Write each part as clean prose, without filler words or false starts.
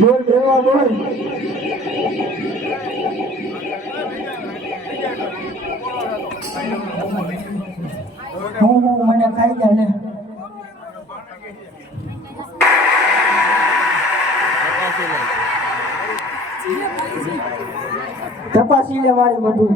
બોલ દેવા બોલ હું મને ખાઈ જાય ને તપાસી લે મારી બધું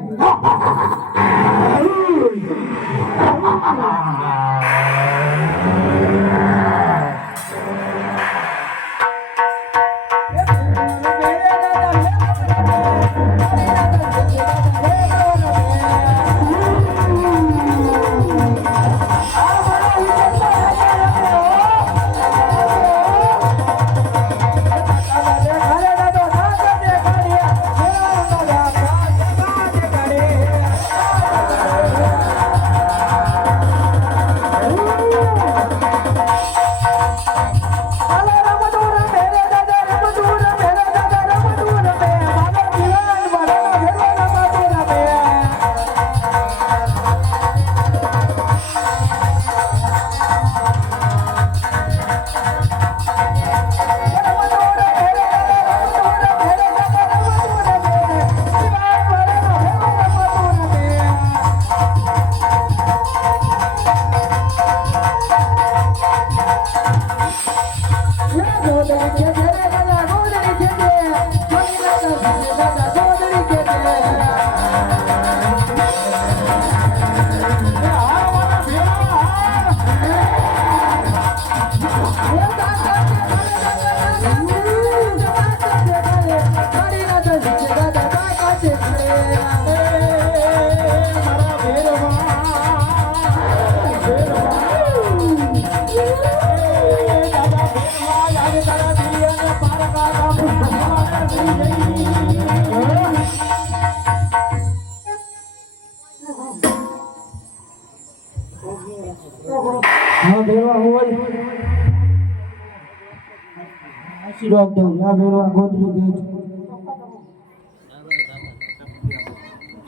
આશીર્વાદ દઉં આ ભેરવા ગોદરી ગઈ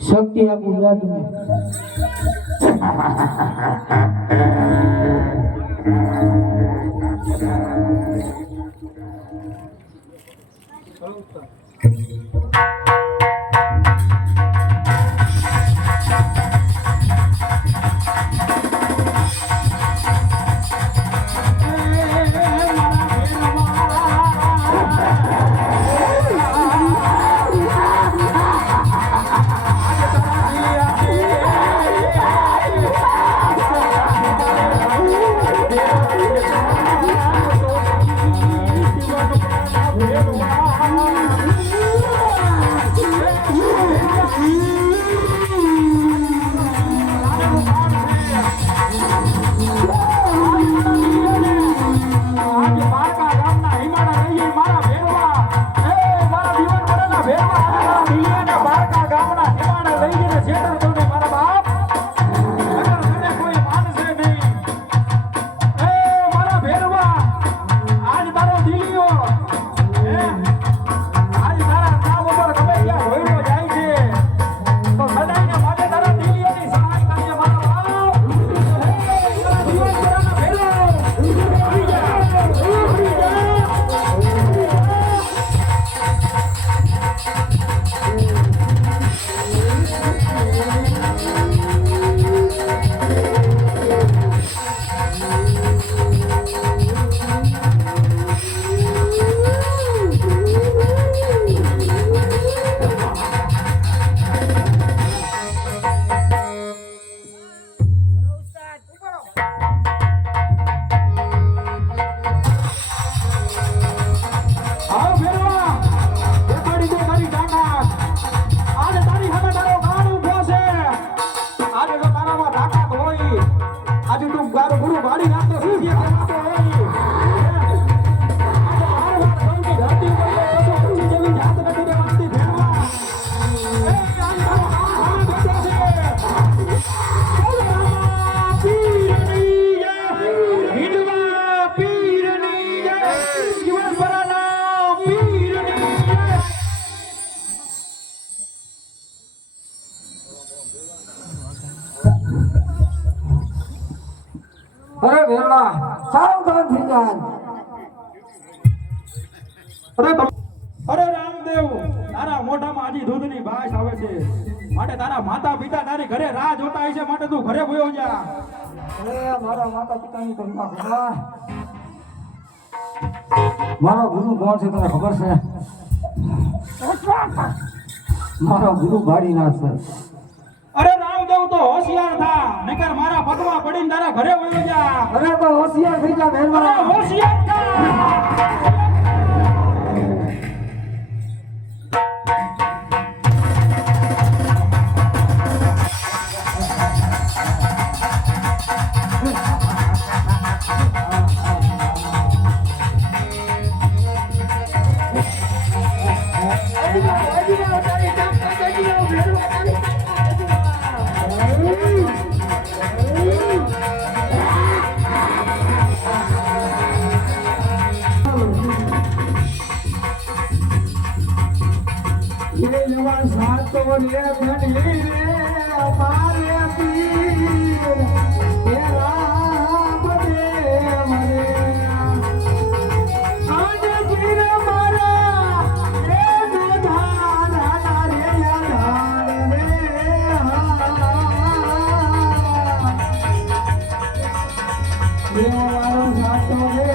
શક્તિ આપું યાદ અરે વેલા સાવધાન થઈ જા. અરે રામદેવ, તારા મોઢામાં હજી દૂધની ભાષ આવે છે, માટે તારા માતા પિતા તારી ઘરે રાહ જોતા હશે, માટે તું ઘરે ભયો જા. અરે મારા માતા પિતાની કરુણા ભગવાન. મારો ગુરુ કોણ છે તને ખબર છે? મારો ગુરુ ભાડીનાથ છે. અરે રામદેવ, તો હોશિયાર થા, નકર મારા પગમાં પડીને તારા ઘરે ભયો જા. અરે તો હોશિયાર થઈ જા અરે મહેરબાન. હોશિયાર થા. ये जवान सातो रे धनी रे मारे पीर हे राम देव रे आज गिर मारा हे धान रे धान रे ये जवान सातो रे